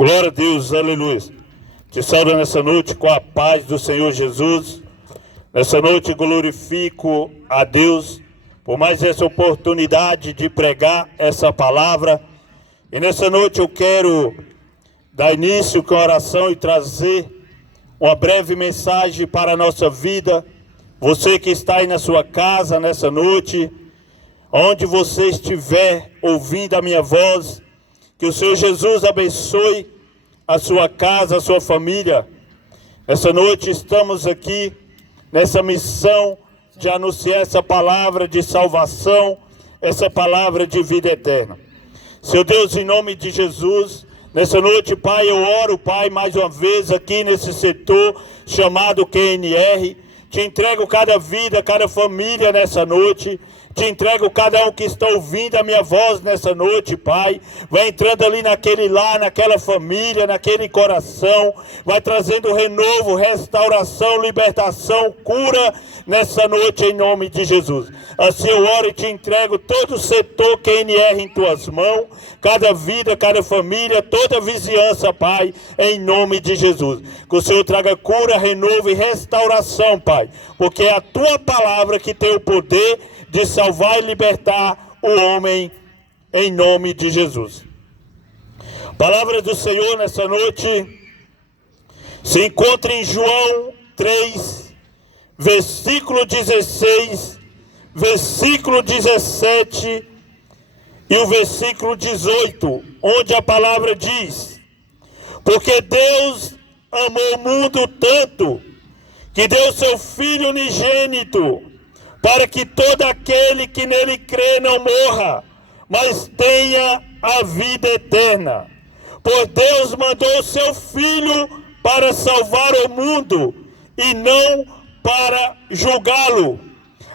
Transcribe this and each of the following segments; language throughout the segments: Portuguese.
Glória a Deus, aleluia. Te saúdo nessa noite com a paz do Senhor Jesus. Nessa noite glorifico a Deus por mais essa oportunidade de pregar essa palavra. E nessa noite eu quero dar início com a oração e trazer uma breve mensagem para a nossa vida. Você que está aí na sua casa nessa noite, onde você estiver ouvindo a minha voz, que o Senhor Jesus abençoe a sua casa, a sua família. Essa noite estamos aqui nessa missão de anunciar essa palavra de salvação, essa palavra de vida eterna. Seu Deus, em nome de Jesus, nessa noite, Pai, eu oro, Pai, mais uma vez aqui nesse setor chamado QNR. Te entrego cada vida, cada família nessa noite. Te entrego cada um que está ouvindo a minha voz nessa noite, Pai. Vai entrando ali naquele lar, naquela família, naquele coração. Vai trazendo renovo, restauração, libertação, cura nessa noite em nome de Jesus. Assim eu oro e te entrego todo o setor QNR em tuas mãos. Cada vida, cada família, toda a vizinhança, Pai, em nome de Jesus. Que o Senhor traga cura, renovo e restauração, Pai. Porque é a tua palavra que tem o poder de salvar e libertar o homem, em nome de Jesus. Palavra do Senhor nessa noite se encontra em João 3, versículo 16, versículo 17 e o versículo 18, onde a palavra diz: porque Deus amou o mundo tanto, que deu seu Filho unigênito, para que todo aquele que nele crê não morra, mas tenha a vida eterna. Pois Deus mandou o seu Filho para salvar o mundo, e não para julgá-lo.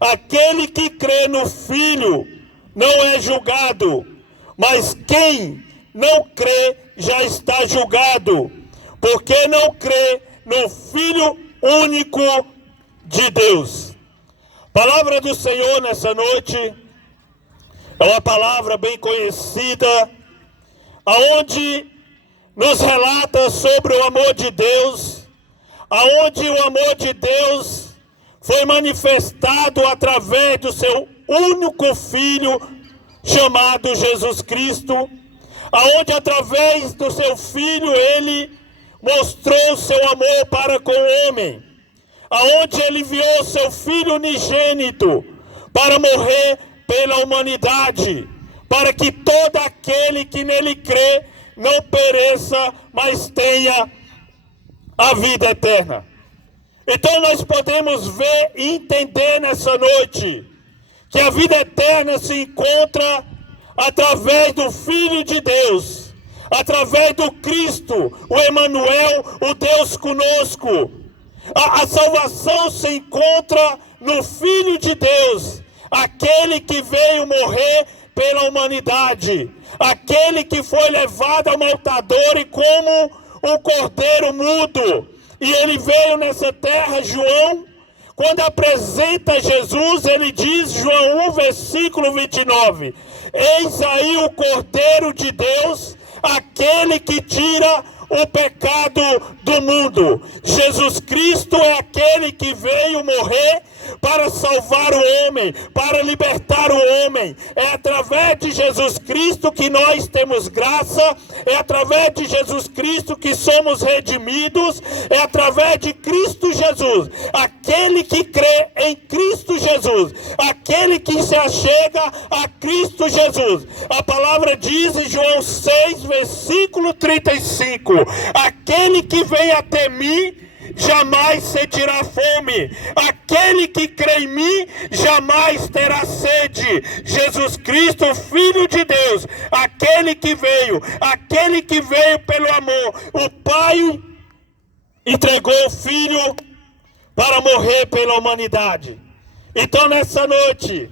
Aquele que crê no Filho não é julgado, mas quem não crê já está julgado, porque não crê no Filho único de Deus. Palavra do Senhor nessa noite é uma palavra bem conhecida, aonde nos relata sobre o amor de Deus, aonde o amor de Deus foi manifestado através do seu único Filho, chamado Jesus Cristo, aonde através do seu Filho ele mostrou seu amor para com o homem, aonde ele enviou seu Filho unigênito para morrer pela humanidade, para que todo aquele que nele crê não pereça, mas tenha a vida eterna. Então nós podemos ver e entender nessa noite que a vida eterna se encontra através do Filho de Deus, através do Cristo, o Emanuel, o Deus conosco. A salvação se encontra no Filho de Deus, aquele que veio morrer pela humanidade, aquele que foi levado ao matadouro como um cordeiro mudo. E ele veio nessa terra. João, quando apresenta Jesus, ele diz, João 1, versículo 29, eis aí o Cordeiro de Deus, aquele que tira o pecado do mundo. Jesus Cristo é aquele que veio morrer para salvar o homem, para libertar o homem. É através de Jesus Cristo que nós temos graça, é através de Jesus Cristo que somos redimidos, é através de Cristo Jesus. Aquele que crê em Cristo Jesus, aquele que se achega a Cristo Jesus. A palavra diz em João 6, versículo 35, aquele que vem até mim jamais sentirá fome, aquele que crê em mim jamais terá sede. Jesus Cristo, Filho de Deus, aquele que veio pelo amor. O Pai entregou o Filho para morrer pela humanidade. Então nessa noite,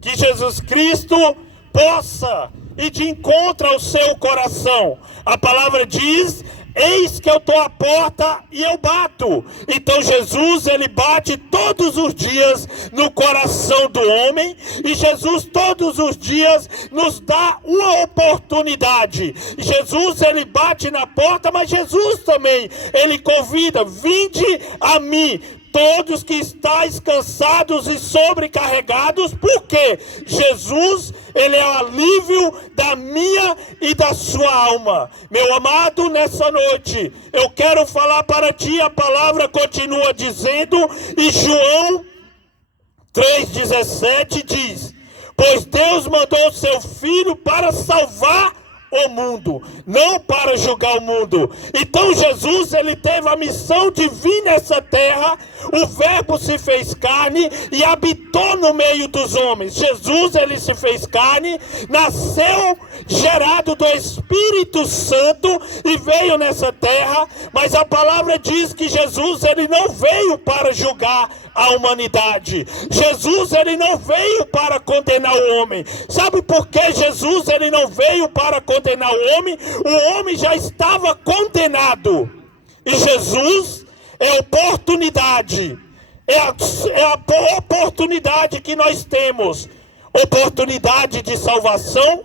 que Jesus Cristo possa ir de encontro ao seu coração. A palavra diz, eis que eu estou à porta e eu bato. Então Jesus, ele bate todos os dias no coração do homem, e Jesus todos os dias nos dá uma oportunidade. Jesus, ele bate na porta, mas Jesus também, ele convida: vinde a mim, todos que estáis cansados e sobrecarregados, porque Jesus, ele é o alívio da minha e da sua alma. Meu amado, nessa noite, eu quero falar para ti, a palavra continua dizendo, e João 3,17 diz: pois Deus mandou seu Filho para salvar o mundo, não para julgar o mundo. Então Jesus, ele teve a missão de vir nessa terra. O verbo se fez carne e habitou no meio dos homens. Jesus, ele se fez carne, nasceu gerado do Espírito Santo e veio nessa terra. Mas a palavra diz que Jesus, ele não veio para julgar a humanidade. Jesus, ele não veio para condenar o homem. Sabe por que Jesus, ele não veio para condenar o homem? O homem já estava condenado. E Jesus é oportunidade. É a oportunidade que nós temos. Oportunidade de salvação,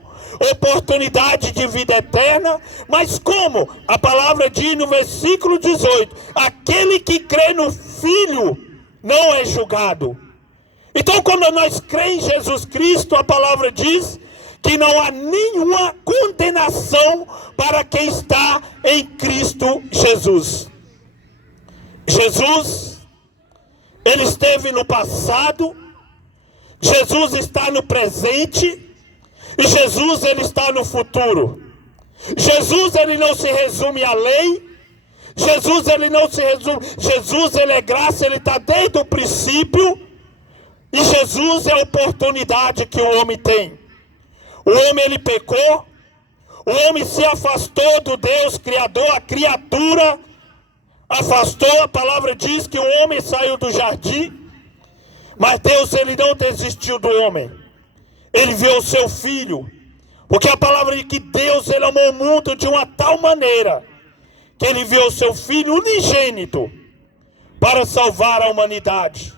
oportunidade de vida eterna. Mas como? A palavra diz no versículo 18: aquele que crê no Filho não é julgado. Então, quando nós cremos em Jesus Cristo, a palavra diz que não há nenhuma condenação para quem está em Cristo Jesus. Jesus, ele esteve no passado, Jesus está no presente, e Jesus, ele está no futuro. Jesus, ele não se resume à lei. Jesus, ele não se resume. Jesus, ele é graça, ele está desde o princípio. E Jesus é a oportunidade que o homem tem. O homem, ele pecou. O homem se afastou do Deus Criador. A criatura afastou. A palavra diz que o homem saiu do jardim. Mas Deus, ele não desistiu do homem. Ele viu o seu filho. Porque a palavra diz que Deus, ele amou o mundo de uma tal maneira que ele viu o seu Filho unigênito para salvar a humanidade.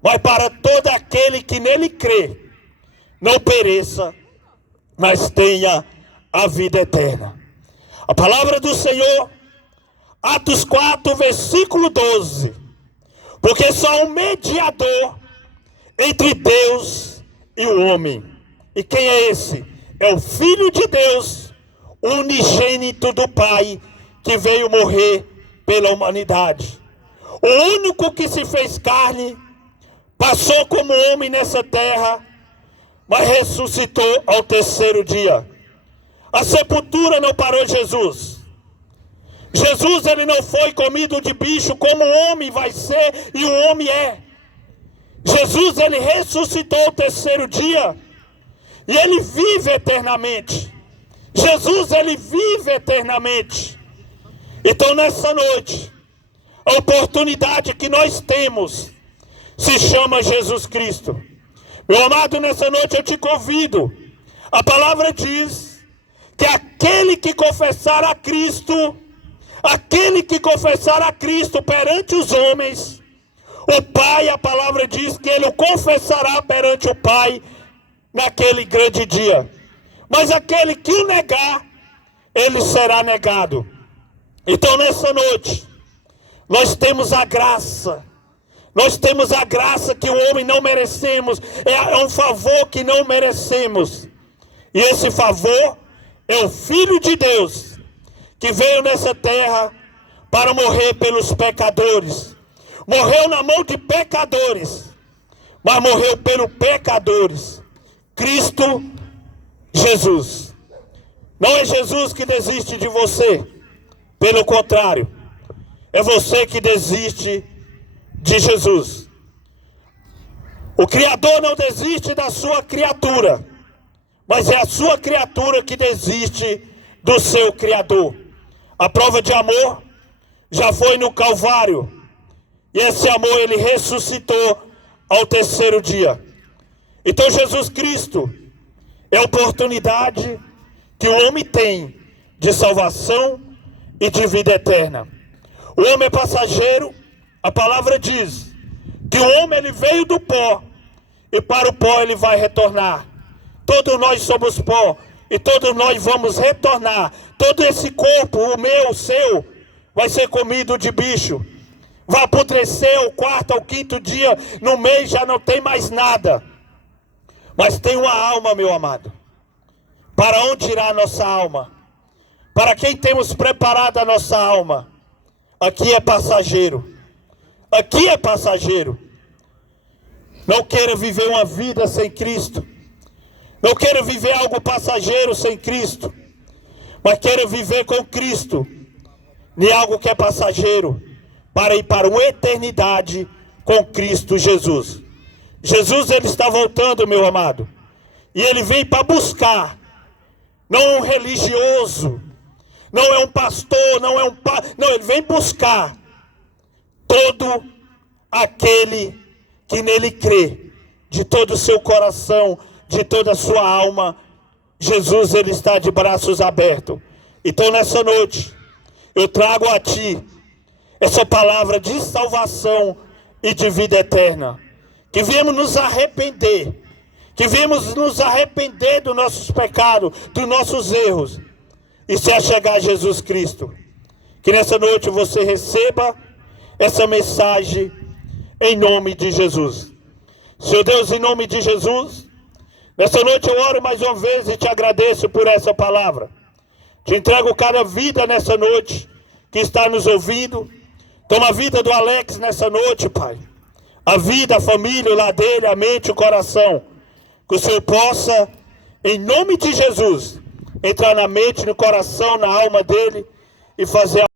Mas para todo aquele que nele crê, não pereça, mas tenha a vida eterna. A palavra do Senhor, Atos 4, versículo 12. Porque só há um mediador entre Deus e o homem. E quem é esse? É o Filho de Deus, unigênito do Pai, que veio morrer pela humanidade. O único que se fez carne, passou como homem nessa terra, mas ressuscitou ao terceiro dia. A sepultura não parou Jesus. Jesus, ele não foi comido de bicho como o homem vai ser e o homem é. Jesus, ele ressuscitou ao terceiro dia e ele vive eternamente. Jesus, ele vive eternamente. Então, nessa noite, a oportunidade que nós temos se chama Jesus Cristo. Meu amado, nessa noite eu te convido. A palavra diz que aquele que confessar a Cristo perante os homens, o Pai, a palavra diz que ele o confessará perante o Pai naquele grande dia. Mas aquele que o negar, ele será negado. Então, nessa noite, nós temos a graça. Nós temos a graça que o homem não merecemos. É um favor que não merecemos. E esse favor é o Filho de Deus, que veio nessa terra para morrer pelos pecadores. Morreu na mão de pecadores, mas morreu pelos pecadores. Cristo Jesus. Não é Jesus que desiste de você. Pelo contrário, é você que desiste de Jesus. O Criador não desiste da sua criatura, mas é a sua criatura que desiste do seu Criador. A prova de amor já foi no Calvário, e esse amor ele ressuscitou ao terceiro dia. Então Jesus Cristo é a oportunidade que o homem tem de salvação e de vida eterna. O homem é passageiro, a palavra diz que o homem ele veio do pó e para o pó ele vai retornar. Todos nós somos pó e todos nós vamos retornar. Todo esse corpo, o meu, o seu, vai ser comido de bicho. Vai apodrecer o quarto ou quinto dia, no mês já não tem mais nada. Mas tem uma alma, meu amado. Para onde irá a nossa alma? Para quem temos preparado a nossa alma? Aqui é passageiro. Aqui é passageiro. Não queira viver uma vida sem Cristo. Não queira viver algo passageiro sem Cristo. Mas queira viver com Cristo. Em algo que é passageiro. Para ir para uma eternidade com Cristo Jesus. Jesus ele está voltando, meu amado. E ele vem para buscar. Não é um religioso. Não é um pastor. Não, ele vem buscar todo aquele que nele crê. De todo o seu coração. De toda a sua alma. Jesus ele está de braços abertos. Então nessa noite eu trago a ti essa palavra de salvação e de vida eterna. Que viemos nos arrepender. Que viemos nos arrepender dos nossos pecados, dos nossos erros. E se achegar a Jesus Cristo. Que nessa noite você receba essa mensagem em nome de Jesus. Senhor Deus, em nome de Jesus, nessa noite eu oro mais uma vez e te agradeço por essa palavra. Te entrego cada vida nessa noite que está nos ouvindo. Toma a vida do Alex nessa noite, Pai. A vida, a família, o lar dele, a mente, o coração. Que o Senhor possa, em nome de Jesus, entrar na mente, no coração, na alma dele e fazer